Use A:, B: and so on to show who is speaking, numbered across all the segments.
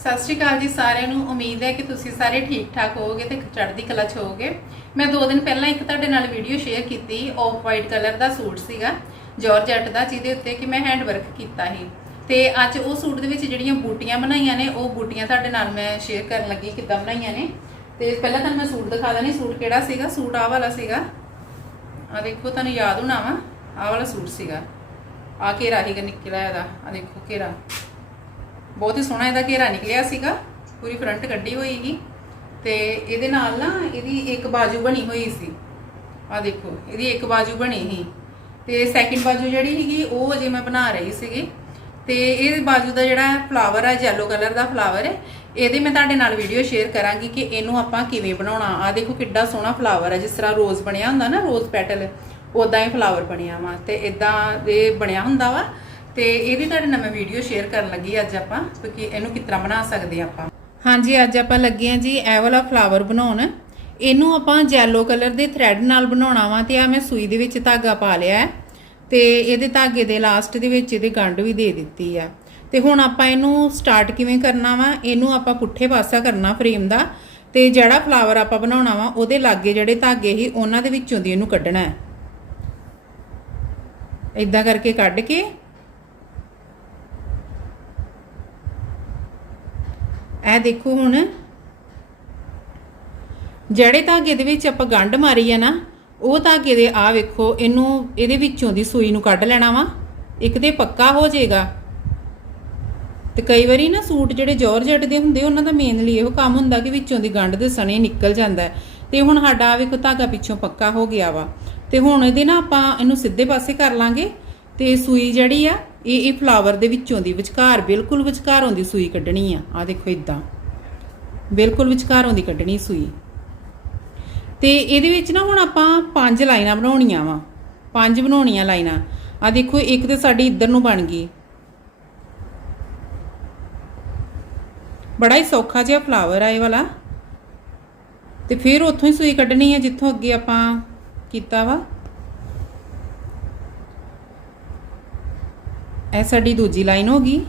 A: ਸਤਿ ਸ਼੍ਰੀ ਅਕਾਲ ਜੀ ਸਾਰਿਆਂ ਨੂੰ। ਉਮੀਦ ਹੈ ਕਿ ਤੁਸੀਂ ਸਾਰੇ ਠੀਕ ਠਾਕ ਹੋਵੋਗੇ ਤੇ ਚੜ੍ਹਦੀ ਕਲਾ ਚ ਹੋਵੋਗੇ। ਮੈਂ ਦੋ ਦਿਨ ਪਹਿਲਾਂ ਇੱਕ ਤੁਹਾਡੇ ਨਾਲ ਵੀਡੀਓ ਸ਼ੇਅਰ ਕੀਤੀ ਆਫ ਵਾਈਟ ਕਲਰ ਦਾ ਸੂਟ ਸੀਗਾ ਜਾਰਜੈਟ ਦਾ, ਜਿਹਦੇ ਉੱਤੇ ਕਿ ਮੈਂ ਹੈਂਡ ਵਰਕ ਕੀਤਾ ਸੀ। ਤੇ ਅੱਜ ਉਹ ਸੂਟ ਦੇ ਵਿੱਚ ਜਿਹੜੀਆਂ ਬੂਟੀਆਂ ਬਣਾਈਆਂ ਨੇ, ਉਹ ਬੂਟੀਆਂ ਤੁਹਾਡੇ ਨਾਲ ਮੈਂ ਸ਼ੇਅਰ ਕਰਨ ਲੱਗੀ ਕਿੱਦਾਂ ਬਣਾਈਆਂ ਨੇ। ਤੇ ਪਹਿਲਾਂ ਤੁਹਾਨੂੰ ਮੈਂ ਸੂਟ ਦਿਖਾ ਦਾਂ ਸੂਟ ਕਿਹੜਾ ਸੀਗਾ? ਸੂਟ ਆਹ ਵਾਲਾ ਸੀਗਾ। ਆ ਦੇਖੋ, ਤੁਹਾਨੂੰ ਯਾਦ ਹੋਣਾ ਵਾ, ਆਹ ਵਾਲਾ ਸੂਟ ਸੀਗਾ। ਆ ਘੇਰਾ ਸੀਗਾ ਨਿਕਲਿਆ ਇਹਦਾ ਆ ਦੇਖੋ ਘੇਰਾ। ਬਹੁਤ ਹੀ ਸੋਹਣਾ ਇਹਦਾ ਘੇਰਾ ਨਿਕਲਿਆ ਸੀਗਾ, ਪੂਰੀ ਫਰੰਟ ਕੱਢੀ ਹੋਈਗੀ ਤੇ ਇਹਦੇ ਨਾਲ ਨਾ ਇਹਦੀ ਇੱਕ ਬਾਜੂ ਬਣੀ ਹੋਈ ਸੀ। ਆ ਦੇਖੋ, ਇਹਦੀ ਇੱਕ ਬਾਜੂ ਬਣੀ ਸੀ ਤੇ ਸੈਕਿੰਡ ਬਾਜੂ ਜਿਹੜੀ ਸੀਗੀ, ਉਹ ਅਜੇ ਮੈਂ ਬਣਾ ਰਹੀ ਸੀਗੀ ਤੇ ਇਹ ਬਾਜੂ ਦਾ ਜਿਹੜਾ ਫਲਾਵਰ ਹੈ ਯੈਲੋ ਕਲਰ ਦਾ ਫਲਾਵਰ ਹੈ ਇਹਦੇ ਮੈਂ ਤੁਹਾਡੇ ਨਾਲ ਵੀਡੀਓ ਸ਼ੇਅਰ ਕਰਾਂਗੀ ਕਿ ਇਹਨੂੰ ਆਪਾਂ ਕਿਵੇਂ ਬਣਾਉਣਾ। ਆ ਦੇਖੋ ਕਿੱਡਾ ਸੋਹਣਾ ਫਲਾਵਰ ਹੈ ਜਿਸ ਤਰ੍ਹਾਂ ਰੋਜ਼ ਬਣਿਆ ਹੁੰਦਾ ਨਾ ਰੋਜ਼ ਪੈਟਲ ਉਦਾਂ ਹੀ ਫਲਾਵਰ ਬਣਿਆ ਵਾ ਤੇ ਇਦਾਂ ਇਹ ਬਣਿਆ ਹੁੰਦਾ ਵਾ। ਤੇ ਇਹਦੀ ਤੁਹਾਡੇ ਨਾਲ ਮੈਂ ਵੀਡੀਓ ਸ਼ੇਅਰ ਕਰਨ ਲੱਗੀ ਅੱਜ ਆਪਾਂ ਕਿਉਂਕਿ ਇਹਨੂੰ ਕਿਸ ਤਰ੍ਹਾਂ ਬਣਾ ਸਕਦੇ ਆਪਾਂ। ਹਾਂਜੀ, ਅੱਜ ਆਪਾਂ ਲੱਗੇ ਆ ਜੀ ਇਹ ਵਾਲਾ ਫਲਾਵਰ ਬਣਾਉਣ। ਇਹਨੂੰ ਆਪਾਂ ਜੈਲੋ ਕਲਰ ਦੇ ਥ੍ਰੈਡ ਨਾਲ ਬਣਾਉਣਾ ਵਾ ਤੇ ਆ ਮੈਂ ਸੂਈ ਦੇ ਵਿੱਚ ਧਾਗਾ ਪਾ ਲਿਆ ਹੈ। ਤੇ ਇਹਦੇ ਧਾਗੇ ਦੇ ਲਾਸਟ ਦੇ ਵਿੱਚ ਇਹਦੇ ਗੰਢ ਵੀ ਦੇ ਦਿੱਤੀ ਆ। ਤੇ ਹੁਣ ਆਪਾਂ ਇਹਨੂੰ ਸਟਾਰਟ ਕਿਵੇਂ ਕਰਨਾ ਵਾ, ਇਹਨੂੰ ਆਪਾਂ ਪੁੱਠੇ ਪਾਸਾ ਕਰਨਾ ਫਰੇਮ ਦਾ। ਤੇ ਜਿਹੜਾ ਫਲਾਵਰ ਆਪਾਂ ਬਣਾਉਣਾ ਵਾ, ਉਹਦੇ ਲਾਗੇ ਜਿਹੜੇ ਧਾਗੇ ਸੀ, ਉਹਨਾਂ ਦੇ ਵਿੱਚੋਂ ਦੀ ਇਹਨੂੰ ਕੱਢਣਾ ਹੈ। ਇਦਾਂ ਕਰਕੇ ਕੱਢ ਕੇ ਇਹ ਦੇਖੋ ਹੁਣ। ਜਿਹੜੇ ਧਾਗੇ ਦੇ ਵਿੱਚ ਆਪਾਂ ਗੰਢ ਮਾਰੀ ਆ ਨਾ, ਉਹ ਧਾਗੇ ਦੇ ਆ ਵੇਖੋ, ਇਹਨੂੰ, ਇਹਦੇ ਵਿੱਚੋਂ ਦੀ ਸੂਈ ਨੂੰ ਕੱਢ ਲੈਣਾ ਵਾ। ਇੱਕ ਤੇ ਪੱਕਾ ਹੋ ਜਾਏਗਾ। ਤੇ ਕਈ ਵਾਰੀ ਨਾ ਸੂਟ ਜਿਹੜੇ ਜਾਰਜਟ ਦੇ ਹੁੰਦੇ, ਉਹਨਾਂ ਦਾ ਮੇਨਲੀ ਇਹੋ ਕੰਮ ਹੁੰਦਾ ਕਿ ਵਿੱਚੋਂ ਦੀ ਗੰਢ ਦੇ ਸਣੇ ਨਿਕਲ ਜਾਂਦਾ ਹੈ। ਤੇ ਹੁਣ ਸਾਡਾ ਆ ਵੇਖੋ, ਧਾਗਾ ਪਿੱਛੋਂ ਪੱਕਾ ਹੋ ਗਿਆ ਵਾ। ਤੇ ਹੁਣ ਇਹਦੇ ਨਾ ਆਪਾਂ ਇਹਨੂੰ ਸਿੱਧੇ ਪਾਸੇ ਕਰ ਲਾਂਗੇ। ਤੇ ਸੂਈ ਜਿਹੜੀ ਆ ਇਹ ਇਹ ਫਲਾਵਰ ਦੇ ਵਿੱਚੋਂ ਦੀ ਵਿਚਕਾਰ, ਬਿਲਕੁਲ ਵਿਚਕਾਰ ਦੀ ਸੂਈ ਕੱਢਣੀ ਆ। ਆ ਦੇਖੋ ਇਦਾਂ ਬਿਲਕੁਲ ਵਿਚਕਾਰ ਦੀ ਕੱਢਣੀ ਸੂਈ। ਤੇ ਇਹਦੇ ਵਿੱਚ ਨਾ ਹੁਣ ਆਪਾਂ ਪੰਜ ਲਾਈਨਾਂ ਬਣਾਉਣੀਆਂ ਵਾ। ਪੰਜ ਬਣਾਉਣੀਆਂ ਲਾਈਨਾਂ। ਆ ਦੇਖੋ, ਇੱਕ ਤੇ ਸਾਡੀ ਇੱਧਰ ਨੂੰ ਬਣ ਗਈ। ਬੜਾ ਹੀ ਸੌਖਾ ਜਿਹਾ ਫਲਾਵਰ ਆ ਇਹ ਵਾਲਾ। ਤੇ ਫਿਰ ਉੱਥੋਂ ਹੀ ਸੂਈ ਕੱਢਣੀ ਹੈ ਜਿੱਥੋਂ ਅੱਗੇ ਆਪਾਂ ਕੀਤਾ ਵਾ। ਇਹ ਸਾਡੀ ਦੂਜੀ ਲਾਈਨ ਹੋ ਗਈ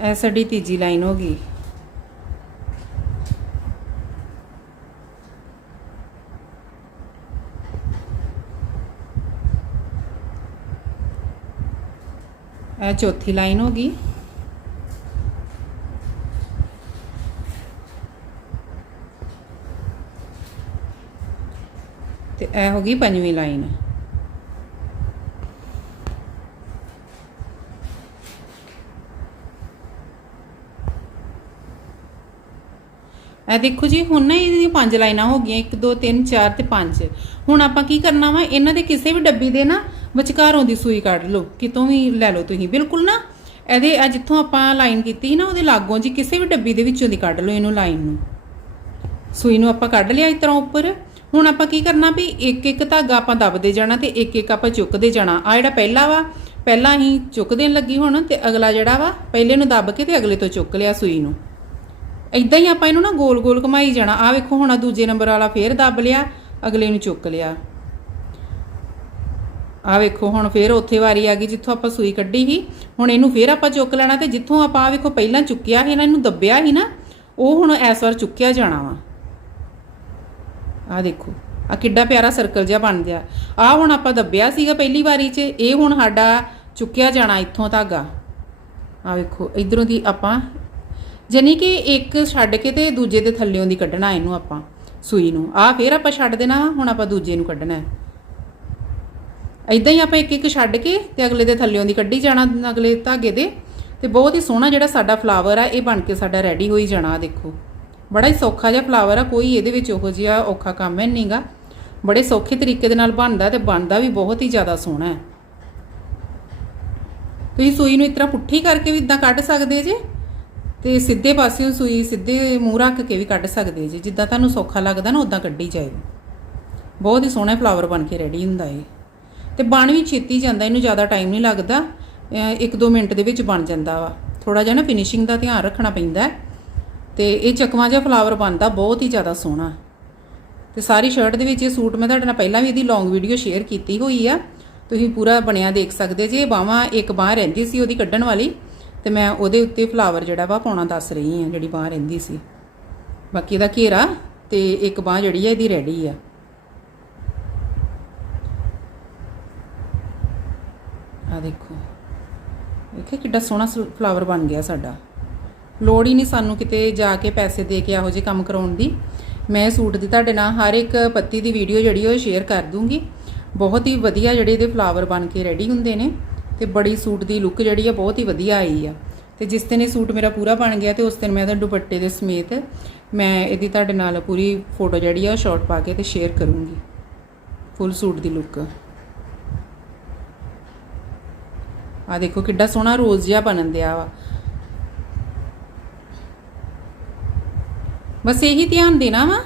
A: ਇਹ ਸਾਡੀ ਤੀਜੀ ਲਾਈਨ ਹੋ ਗਈ ਇਹ ਚੌਥੀ ਲਾਈਨ ਹੋ ਗਈ ਇਹ ਹੋ ਗਈ ਪੰਜਵੀਂ ਲਾਈਨ। ਇਹ ਦੇਖੋ ਜੀ, ਹੁਣ ਨਾ ਇਹਦੀ ਪੰਜ ਲਾਈਨਾਂ ਹੋ ਗਈਆਂ 1 2 3 4 ਤੇ 5 ਹੁਣ ਆਪਾਂ ਕੀ ਕਰਨਾ ਵਾ, ਇਹਨਾਂ ਦੇ ਕਿਸੇ ਵੀ ਡੱਬੀ ਦੇ ਨਾ ਵਿਚਕਾਰੋਂ ਦੀ ਸੂਈ ਕੱਢ ਲਓ, ਕਿਤੋਂ ਵੀ ਲੈ ਲਓ ਤੁਸੀਂ। ਬਿਲਕੁਲ ਨਾ, ਇਹਦੇ ਆ ਜਿੱਥੋਂ ਆਪਾਂ ਲਾਈਨ ਕੀਤੀ ਨਾ, ਉਹਦੇ ਲਾਗੋਂ ਜੀ ਕਿਸੇ ਵੀ ਡੱਬੀ ਦੇ ਵਿੱਚੋਂ ਦੀ ਕੱਢ ਲਓ ਇਹਨੂੰ ਲਾਈਨ ਨੂੰ। ਸੂਈ ਨੂੰ ਆਪਾਂ ਕੱਢ ਲਿਆ ਇਸ ਤਰ੍ਹਾਂ ਉੱਪਰ। ਹੁਣ ਆਪਾਂ ਕੀ ਕਰਨਾ ਵੀ ਇੱਕ ਇੱਕ ਧਾਗਾ ਆਪਾਂ ਦੱਬਦੇ ਜਾਣਾ ਤੇ ਇੱਕ ਇੱਕ ਆਪਾਂ ਚੁੱਕਦੇ ਜਾਣਾ। ਆ ਜਿਹੜਾ ਪਹਿਲਾ ਵਾ, ਪਹਿਲਾਂ ਹੀ ਚੁੱਕ ਦੇਣ ਲੱਗੀ ਹੁਣ ਤੇ ਅਗਲਾ ਜਿਹੜਾ ਵਾ, ਪਹਿਲੇ ਨੂੰ ਦੱਬ ਕੇ ਤੇ ਅਗਲੇ ਤੋਂ ਚੁੱਕ ਲਿਆ ਸੂਈ ਨੂੰ। ਇਦਾਂ ਹੀ ਆਪਾਂ ਇਹਨੂੰ ਨਾ ਗੋਲ ਗੋਲ ਘੁਮਾਈ ਜਾਣਾ। ਆ ਵੇਖੋ ਹੁਣ ਆਹ ਦੂਜੇ ਨੰਬਰ ਵਾਲਾ ਫੇਰ ਦੱਬ ਲਿਆ, ਅਗਲੇ ਨੂੰ ਚੁੱਕ ਲਿਆ। ਆ ਵੇਖੋ ਹੁਣ ਫੇਰ ਉੱਥੇ ਵਾਰੀ ਆ ਗਈ ਜਿੱਥੋਂ ਆਪਾਂ ਸੂਈ ਕੱਢੀ ਸੀ। ਹੁਣ ਇਹਨੂੰ ਫੇਰ ਆਪਾਂ ਚੁੱਕ ਲੈਣਾ ਤੇ ਜਿੱਥੋਂ ਆਪਾਂ ਆ ਵੇਖੋ ਪਹਿਲਾਂ ਚੁੱਕਿਆ ਸੀ ਨਾ, ਇਹਨੂੰ ਦੱਬਿਆ ਸੀ ਨਾ, ਉਹ ਹੁਣ ਇਸ ਵਾਰ ਚੁੱਕਿਆ ਜਾਣਾ ਵਾ। ਆ ਦੇਖੋ ਆ ਕਿੱਡਾ ਪਿਆਰਾ ਸਰਕਲ ਜਿਹਾ ਬਣ ਗਿਆ। ਆ ਹੁਣ ਆਪਾਂ ਦੱਬਿਆ ਸੀਗਾ ਪਹਿਲੀ ਵਾਰੀ 'ਚ, ਇਹ ਹੁਣ ਸਾਡਾ ਚੁੱਕਿਆ ਜਾਣਾ ਇੱਥੋਂ ਧਾਗਾ ਆ। ਵੇਖੋ, ਇਧਰੋਂ ਦੀ ਆਪਾਂ ਜਾਨੀ ਕਿ ਇੱਕ ਛੱਡ ਕੇ ਤੇ ਦੂਜੇ ਦੇ ਥੱਲਿਓਂ ਦੀ ਕੱਢਣਾ ਇਹਨੂੰ ਆਪਾਂ, ਸੂਈ ਨੂੰ। ਆ ਫੇਰ ਆਪਾਂ ਛੱਡ ਦੇਣਾ, ਹੁਣ ਆਪਾਂ ਦੂਜੇ ਨੂੰ ਕੱਢਣਾ ਹੈ। ਇਦਾਂ ਹੀ ਆਪਾਂ ਇੱਕ ਇੱਕ ਛੱਡ ਕੇ ਤੇ ਅਗਲੇ ਦੇ ਥੱਲਿਓਂ ਦੀ ਕੱਢੀ ਜਾਣਾ ਅਗਲੇ ਧਾਗੇ ਦੇ ਤੇ ਬਹੁਤ ਹੀ ਸੋਹਣਾ ਜਿਹੜਾ ਸਾਡਾ ਫਲਾਵਰ ਆ, ਇਹ ਬਣ ਕੇ ਸਾਡਾ ਰੈਡੀ ਹੋਈ ਜਾਣਾ, ਆਹ ਦੇਖੋ। ਬੜਾ ਹੀ ਸੌਖਾ ਜਿਹਾ ਫਲਾਵਰ ਆ, ਕੋਈ ਇਹਦੇ ਵਿੱਚ ਉਹੋ ਜਿਹਾ ਔਖਾ ਕੰਮ ਹੈ ਨਹੀਂਗਾ ਬੜੇ ਸੌਖੇ ਤਰੀਕੇ ਦੇ ਨਾਲ ਬਣਦਾ ਤੇ ਬਣਦਾ ਵੀ ਬਹੁਤ ਹੀ ਜ਼ਿਆਦਾ ਸੋਹਣਾ ਹੈ। ਤੁਸੀਂ ਸੂਈ ਨੂੰ ਇਸ ਤਰ੍ਹਾਂ ਪੁੱਠੀ ਕਰਕੇ ਵੀ ਇਦਾਂ ਕੱਢ ਸਕਦੇ ਜੇ ਤੇ ਸਿੱਧੇ ਪਾਸਿਓਂ ਸੂਈ ਸਿੱਧੇ ਮੂੰਹ ਰੱਖ ਕੇ ਵੀ ਕੱਢ ਸਕਦੇ ਜੇ, ਜਿੱਦਾਂ ਤੁਹਾਨੂੰ ਸੌਖਾ ਲੱਗਦਾ ਨਾ ਉਦਾਂ ਕੱਢੀ ਜਾਏ ਬਹੁਤ ਹੀ ਸੋਹਣਾ ਫਲਾਵਰ ਬਣ ਕੇ ਰੈਡੀ ਹੁੰਦਾ ਏ ਤੇ ਬਣ ਵੀ ਛੇਤੀ ਜਾਂਦਾ, ਇਹਨੂੰ ਜ਼ਿਆਦਾ ਟਾਈਮ ਨਹੀਂ ਲੱਗਦਾ 1-2 ਮਿੰਟ ਦੇ ਵਿੱਚ ਬਣ ਜਾਂਦਾ ਵਾ। ਥੋੜਾ ਜਿਹਾ ਨਾ ਫਿਨਿਸ਼ਿੰਗ ਦਾ ਧਿਆਨ ਰੱਖਣਾ ਪੈਂਦਾ ਹੈ। ਤੇ ਇਹ ਚਕਵਾ ਜਿਹਾ ਫਲਾਵਰ ਬਣਦਾ, ਬਹੁਤ ਹੀ ਜ਼ਿਆਦਾ ਸੋਹਣਾ। ਤੇ ਸਾਰੀ ਸ਼ਰਟ ਦੇ ਵਿੱਚ ਇਹ ਸੂਟ ਮੈਂ ਤੁਹਾਡੇ ਨਾਲ ਪਹਿਲਾਂ ਵੀ ਇਹਦੀ ਲੌਂਗ ਵੀਡੀਓ ਸ਼ੇਅਰ ਕੀਤੀ ਹੋਈ ਆ। ਤੁਸੀਂ ਪੂਰਾ ਬਣਿਆ ਦੇਖ ਸਕਦੇ ਜੇ, ਬਾਹਾਂ ਇੱਕ ਬਾਹ ਰਹਿੰਦੀ ਸੀ ਉਹਦੀ ਕੱਢਣ ਵਾਲੀ, ਤੇ ਮੈਂ ਉਹਦੇ ਉੱਤੇ ਫਲਾਵਰ ਜਿਹੜਾ ਵਾ ਪਾਉਣਾ ਦੱਸ ਰਹੀ ਹਾਂ ਜਿਹੜੀ ਬਾਹ ਰਹਿੰਦੀ ਸੀ। ਬਾਕੀ ਇਹਦਾ ਘੇਰਾ ਤੇ ਇੱਕ ਬਾਹ ਜਿਹੜੀ ਹੈ ਇਹਦੀ ਰੈਡੀ ਆ। ਆ ਦੇਖੋ। ਦੇਖੇ ਕਿੱਡਾ ਸੋਹਣਾ ਫਲਾਵਰ ਬਣ ਗਿਆ ਸਾਡਾ। ਲੋੜ ਹੀ ਨਹੀਂ ਸਾਨੂੰ ਕਿਤੇ ਜਾ ਕੇ ਪੈਸੇ ਦੇ ਕੇ ਇਹੋ ਜਿਹੇ ਕੰਮ ਕਰਾਉਣ ਦੀ। ਮੈਂ ਸੂਟ ਦੀ ਤੁਹਾਡੇ ਨਾਲ ਹਰ ਇੱਕ ਪੱਤੀ ਦੀ ਵੀਡੀਓ ਜਿਹੜੀ ਉਹ ਸ਼ੇਅਰ ਕਰ ਦੂੰਗੀ। ਬਹੁਤ ਹੀ ਵਧੀਆ ਜਿਹੜੇ ਇਹਦੇ ਫਲਾਵਰ ਬਣ ਕੇ ਰੈਡੀ ਹੁੰਦੇ ਨੇ ਤੇ ਬੜੀ ਸੂਟ ਦੀ ਲੁੱਕ ਜਿਹੜੀ ਆ ਬਹੁਤ ਹੀ ਵਧੀਆ ਆਈ ਆ। ਤੇ ਜਿਸ ਦਿਨ ਇਹ ਸੂਟ ਮੇਰਾ ਪੂਰਾ ਬਣ ਗਿਆ ਤੇ ਉਸ ਦਿਨ ਮੈਂ ਇਹਦਾ ਦੁਪੱਟੇ ਦੇ ਸਮੇਤ ਮੈਂ ਇਹਦੀ ਤੁਹਾਡੇ ਨਾਲ ਪੂਰੀ ਫੋਟੋ ਜਿਹੜੀ ਆ ਉਹ ਸ਼ਾਰਟ ਪਾ ਕੇ ਤੇ ਸ਼ੇਅਰ ਕਰੂੰਗੀ। ਫੁੱਲ ਸੂਟ ਦੀ ਲੁੱਕ ਆ ਦੇਖੋ ਕਿੱਡਾ ਸੋਹਣਾ ਰੋਜ਼ ਜਿਹਾ ਬਣਨ ਦਿਆ ਵਾ। ਬਸ ਇਹੀ ਧਿਆਨ ਦੇਣਾ ਵਾ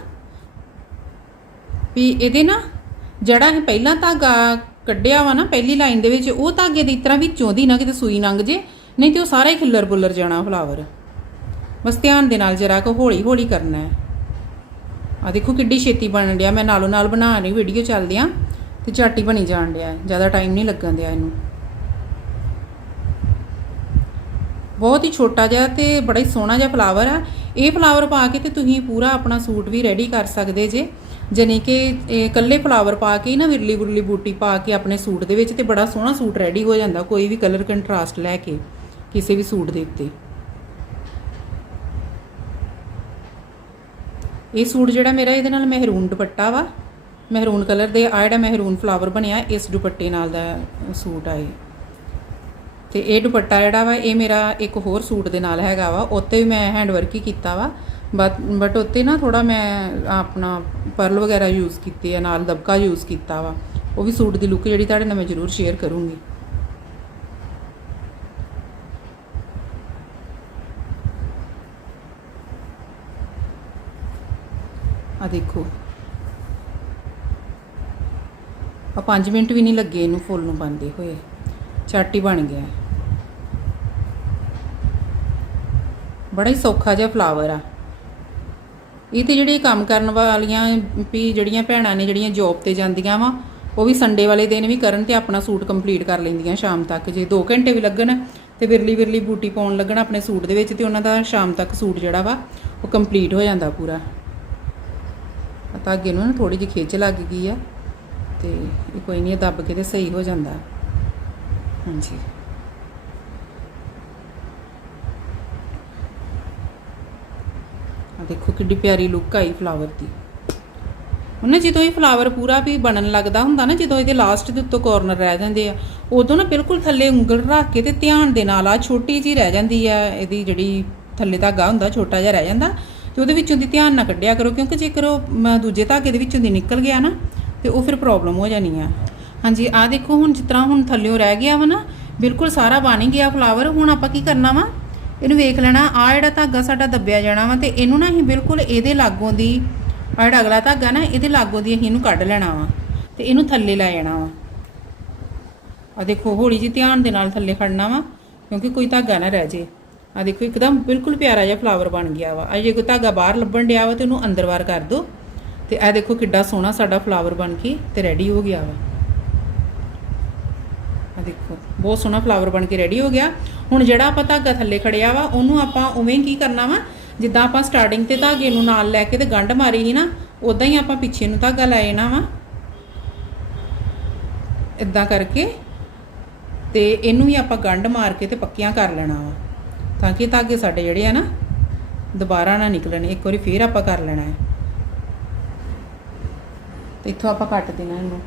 A: ਵੀ ਇਹਦੇ ਨਾ ਜਿਹੜਾ ਇਹ ਪਹਿਲਾ ਧਾਗਾ ਕੱਢਿਆ ਵਾ ਨਾ, ਪਹਿਲੀ ਲਾਈਨ ਦੇ ਵਿੱਚ, ਉਹ ਧਾਗੇ ਦੀ ਤਰ੍ਹਾਂ ਵਿੱਚੋਂ ਦੀ ਨਾ ਕਿਤੇ ਸੂਈ ਲੰਘ ਜੇ, ਨਹੀਂ ਤੇ ਉਹ ਸਾਰਾ ਹੀ ਖਿੱਲਰ ਬੁੱਲਰ ਜਾਣਾ ਫਲਾਵਰ ਬਸ ਧਿਆਨ ਦੇ ਨਾਲ ਜਰਾ ਕੁ ਹੌਲੀ ਹੌਲੀ ਕਰਨਾ ਹੈ। ਆ ਦੇਖੋ ਕਿੱਡੀ ਛੇਤੀ ਬਣਨ ਡਿਆ, ਮੈਂ ਨਾਲੋਂ ਨਾਲ ਬਣਾ ਰਹੀ ਵੀਡੀਓ ਚੱਲਦਿਆਂ ਤੇ ਝਾਟੀ ਬਣੀ ਜਾਣ ਡਿਆ ਜ਼ਿਆਦਾ ਟਾਈਮ ਨਹੀਂ ਲੱਗਣ ਦਿਆ ਇਹਨੂੰ। ਬਹੁਤ ਹੀ ਛੋਟਾ ਜਿਹਾ ਤੇ ਬੜਾ ਹੀ ਸੋਹਣਾ ਜਿਹਾ ਫਲਾਵਰ ਆ। ਇਹ ਫਲਾਵਰ ਪਾ ਕੇ ਤੇ ਤੁਸੀਂ ਪੂਰਾ ਆਪਣਾ ਸੂਟ ਵੀ ਰੈਡੀ ਕਰ ਸਕਦੇ ਜੇ। ਜਾਣੀ ਕਿ ਇਹ ਇਕੱਲੇ ਫਲਾਵਰ ਪਾ ਕੇ ਨਾ ਵਿਰਲੀ ਵਿਰਲੀ ਬੂਟੀ ਪਾ ਕੇ ਆਪਣੇ ਸੂਟ ਦੇ ਵਿੱਚ ਤੇ ਬੜਾ ਸੋਹਣਾ ਸੂਟ ਰੈਡੀ ਹੋ ਜਾਂਦਾ, ਕੋਈ ਵੀ ਕਲਰ ਕੰਟਰਾਸਟ ਲੈ ਕੇ, ਕਿਸੇ ਵੀ ਸੂਟ ਦੇ ਉੱਤੇ। ਇਹ ਸੂਟ ਜਿਹੜਾ ਮੇਰਾ ਇਹਦੇ ਨਾਲ ਮਹਿਰੂਨ ਦੁਪੱਟਾ ਵਾ। ਮਹਿਰੂਨ ਕਲਰ ਦੇ ਆ ਜਿਹੜਾ ਮਹਿਰੂਨ ਫਲਾਵਰ ਬਣਿਆ, ਇਸ ਦੁਪੱਟੇ ਨਾਲ ਦਾ ਸੂਟ ਆ ਇਹ। ਤੇ ਇਹ ਦੁਪੱਟਾ ਜਿਹੜਾ ਵਾ, ਇਹ ਮੇਰਾ ਇੱਕ ਹੋਰ ਸੂਟ ਦੇ ਨਾਲ ਹੈਗਾ ਵਾ, ਉੱਤੇ ਵੀ ਮੈਂ ਹੈਂਡ ਵਰਕ ਹੀ ਕੀਤਾ ਵਾ। ਬਟ ਬਟ ਉੱਤੇ ਨਾ ਥੋੜਾ ਮੈਂ ਆਪਣਾ ਪਰਲ ਵਗੈਰਾ ਯੂਜ਼ ਕੀਤੇ ਆ, ਨਾਲ ਦਬਕਾ ਯੂਜ਼ ਕੀਤਾ ਵਾ। ਉਹ ਵੀ ਸੂਟ ਦੀ ਲੁੱਕ ਜਿਹੜੀ ਤੁਹਾਡੇ ਨਾਲ ਮੈਂ ਜ਼ਰੂਰ ਸ਼ੇਅਰ ਕਰੂੰਗੀ। ਆ ਦੇਖੋ। ਆ 5 ਮਿੰਟ ਵੀ ਨਹੀਂ ਲੱਗੇ ਇਹਨੂੰ ਫੁੱਲ ਨੂੰ ਬੰਦੇ ਹੋਏ। ਝੱਟ ਹੀ ਬਣ ਗਿਆ। ਬੜਾ ਹੀ ਸੌਖਾ ਜਿਹਾ ਫਲਾਵਰ ਆ। ਇਹ ਤੇ ਜਿਹੜੀ ਕੰਮ ਕਰਨ ਵਾਲੀਆਂ ਵੀ ਜਿਹੜੀਆਂ ਭੈਣਾਂ ਨੇ ਜਿਹੜੀਆਂ ਜੌਬ ਤੇ ਜਾਂਦੀਆਂ ਵਾ, ਉਹ ਵੀ ਸੰਡੇ ਵਾਲੇ ਦਿਨ ਵੀ ਕਰਨ ਤੇ ਆਪਣਾ ਸੂਟ ਕੰਪਲੀਟ ਕਰ ਲੈਂਦੀਆਂ ਸ਼ਾਮ ਤੱਕ। ਜੇ 2 ਘੰਟੇ ਵੀ ਲੱਗਣ ਤੇ ਵਿਰਲੀ ਵਿਰਲੀ ਬੂਟੀ ਪਾਉਣ ਲੱਗਣ ਆਪਣੇ ਸੂਟ ਦੇ ਵਿੱਚ ਤੇ ਉਹਨਾਂ ਦਾ ਸ਼ਾਮ ਤੱਕ ਸੂਟ ਜਿਹੜਾ ਵਾ, ਉਹ ਕੰਪਲੀਟ ਹੋ ਜਾਂਦਾ ਪੂਰਾ। ਆ ਅੱਗੇ ਨੂੰ ਨਾ ਥੋੜੀ ਜਿਹੀ ਖਿੱਚ ਲੱਗ ਗਈ ਆ ਤੇ ਇਹ ਕੋਈ ਨਹੀਂ ਦੱਬ ਕੇ ਤੇ ਸਹੀ ਹੋ ਜਾਂਦਾ। ਹਾਂਜੀ। ਆ ਦੇਖੋ ਕਿੱਡੀ ਪਿਆਰੀ ਲੁੱਕ ਆਈ ਫਲਾਵਰ ਦੀ। ਉਹਨਾਂ ਜਦੋਂ ਇਹ ਫਲਾਵਰ ਪੂਰਾ ਵੀ ਬਣਨ ਲੱਗਦਾ ਹੁੰਦਾ ਨਾ ਜਦੋਂ ਇਹਦੇ ਲਾਸਟ ਦੇ ਉੱਤੋਂ ਕਾਰਨਰ ਰਹਿ ਜਾਂਦੇ ਆ ਉਦੋਂ ਨਾ ਬਿਲਕੁਲ ਥੱਲੇ ਉਂਗਲ ਰੱਖ ਕੇ ਤੇ ਧਿਆਨ ਦੇ ਨਾਲ ਆ ਛੋਟੀ ਜੀ ਰਹਿ ਜਾਂਦੀ ਆ ਇਹਦੀ ਜਿਹੜੀ ਥੱਲੇ ਧਾਗਾ ਹੁੰਦਾ ਛੋਟਾ ਜਿਹਾ ਰਹਿ ਜਾਂਦਾ ਤੇ ਉਹਦੇ ਵਿੱਚੋਂ ਦੀ ਧਿਆਨ ਨਾ ਕੱਢਿਆ ਕਰੋ ਕਿਉਂਕਿ ਜੇਕਰ ਉਹ ਮ, ਦੂਜੇ ਧਾਗੇ ਦੇ ਵਿੱਚੋਂ ਦੀ ਨਿਕਲ ਗਿਆ ਨਾ ਤੇ ਉਹ ਫਿਰ ਪ੍ਰੋਬਲਮ ਹੋ ਜਾਣੀ ਆ। ਹਾਂਜੀ ਆ ਦੇਖੋ, ਹੁਣ ਜਿਸ ਤਰ੍ਹਾਂ ਹੁਣ ਥੱਲਿਓ ਰਹਿ ਗਿਆ ਵਾ ਨਾ, ਬਿਲਕੁਲ ਸਾਰਾ ਬਣ ਹੀ ਗਿਆ ਫਲਾਵਰ ਹੁਣ ਆਪਾਂ ਕੀ ਕਰਨਾ ਵਾ? ਇਹਨੂੰ ਵੇਖ ਲੈਣਾ ਆ ਜਿਹੜਾ ਧਾਗਾ ਸਾਡਾ ਦੱਬਿਆ ਜਾਣਾ ਵਾ ਤੇ ਇਹਨੂੰ ਨਾ ਅਸੀਂ ਬਿਲਕੁਲ ਇਹਦੇ ਲਾਗੋਂ ਦੀ ਆ ਜਿਹੜਾ ਅਗਲਾ ਧਾਗਾ ਨਾ, ਇਹਦੇ ਲਾਗੋਂ ਦੀ ਅਸੀਂ ਇਹਨੂੰ ਕੱਢ ਲੈਣਾ ਵਾ ਤੇ ਇਹਨੂੰ ਥੱਲੇ ਲੈ ਜਾਣਾ ਵਾ। ਆ ਦੇਖੋ, ਹੌਲੀ ਜਿਹੀ ਧਿਆਨ ਦੇ ਨਾਲ ਥੱਲੇ ਖੜਨਾ ਵਾ, ਕਿਉਂਕਿ ਕੋਈ ਧਾਗਾ ਨਾ ਰਹਿ ਜੇ। ਆ ਦੇਖੋ, ਇੱਕਦਮ ਬਿਲਕੁਲ ਪਿਆਰਾ ਜਿਹਾ ਫਲਾਵਰ ਬਣ ਗਿਆ ਵਾ। ਆ ਜੇ ਕੋਈ ਧਾਗਾ ਬਾਹਰ ਲੱਭਣ ਡਿਆ ਵਾ ਤੇ ਉਹਨੂੰ ਅੰਦਰ ਵਾਰ ਕਰ ਦਿਓ ਤੇ ਇਹ ਦੇਖੋ ਕਿੱਡਾ ਸੋਹਣਾ ਸਾਡਾ ਫਲਾਵਰ ਬਣ ਕੇ ਤੇ ਰੈਡੀ ਹੋ ਗਿਆ ਵਾ। ਦੇਖੋ। ਬਹੁਤ ਸੋਹਣਾ ਫਲਾਵਰ ਬਣ ਕੇ ਰੈਡੀ ਹੋ ਗਿਆ। ਹੁਣ ਜਿਹੜਾ ਆਪਾਂ ਧਾਗਾ ਥੱਲੇ ਖੜਿਆ ਵਾ, ਉਹਨੂੰ ਆਪਾਂ ਉਵੇਂ ਕੀ ਕਰਨਾ ਵਾ? ਜਿੱਦਾਂ ਆਪਾਂ ਸਟਾਰਟਿੰਗ ਤੇ ਧਾਗੇ ਨੂੰ ਨਾਲ ਲੈ ਕੇ ਤੇ ਗੰਢ ਮਾਰੀ ਸੀ ਨਾ ਉਦਾਂ ਹੀ ਆਪਾਂ ਪਿੱਛੇ ਨੂੰ ਧਾਗਾ ਲੈ ਜਾਣਾ ਵਾ। ਇਦਾਂ ਕਰਕੇ ਤੇ ਇਹਨੂੰ ਵੀ ਆਪਾਂ ਗੰਢ ਮਾਰ ਕੇ ਤੇ ਪੱਕੀਆਂ ਕਰ ਲੈਣਾ ਵਾ। ਤਾਂ ਕਿ ਧਾਗੇ ਸਾਡੇ ਜਿਹੜੇ ਆ ਨਾ, ਦੁਬਾਰਾ ਨਾ ਨਿਕਲਣ। ਇੱਕ ਵਾਰੀ ਫੇਰ ਆਪਾਂ ਕਰ ਲੈਣਾ ਹੈ। ਤੇ ਇੱਥੋਂ ਆਪਾਂ ਕੱਟ ਦੇਣਾ ਇਹਨੂੰ।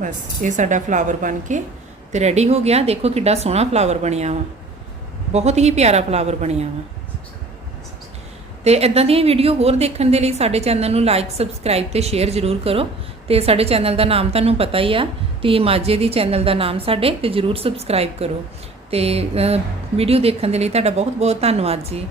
A: ਬਸ, ਇਹ ਸਾਡਾ ਫਲਾਵਰ ਬਣ ਕੇ ਤੇ ਰੈਡੀ ਹੋ ਗਿਆ। ਦੇਖੋ ਕਿੱਡਾ ਸੋਹਣਾ ਫਲਾਵਰ ਬਣਿਆ ਵਾ। ਬਹੁਤ ਹੀ ਪਿਆਰਾ ਫਲਾਵਰ ਬਣਿਆ ਵਾ। ਤੇ ਇਦਾਂ ਦੀਆਂ ਵੀਡੀਓ ਹੋਰ ਦੇਖਣ ਦੇ ਲਈ ਸਾਡੇ ਚੈਨਲ ਨੂੰ ਲਾਈਕ ਸਬਸਕ੍ਰਾਈਬ ਤੇ ਸ਼ੇਅਰ ਜ਼ਰੂਰ ਕਰੋ। ਤੇ ਸਾਡੇ ਚੈਨਲ ਦਾ ਨਾਮ ਤੁਹਾਨੂੰ ਪਤਾ ਹੀ ਆ ਟੀ ਮਾਝੇ ਦੀ ਚੈਨਲ ਦਾ ਨਾਮ ਸਾਡੇ ਤੇ ਜ਼ਰੂਰ ਸਬਸਕ੍ਰਾਈਬ ਕਰੋ। ਤੇ ਵੀਡੀਓ ਦੇਖਣ ਦੇ ਲਈ ਤੁਹਾਡਾ ਬਹੁਤ ਬਹੁਤ ਧੰਨਵਾਦ ਜੀ।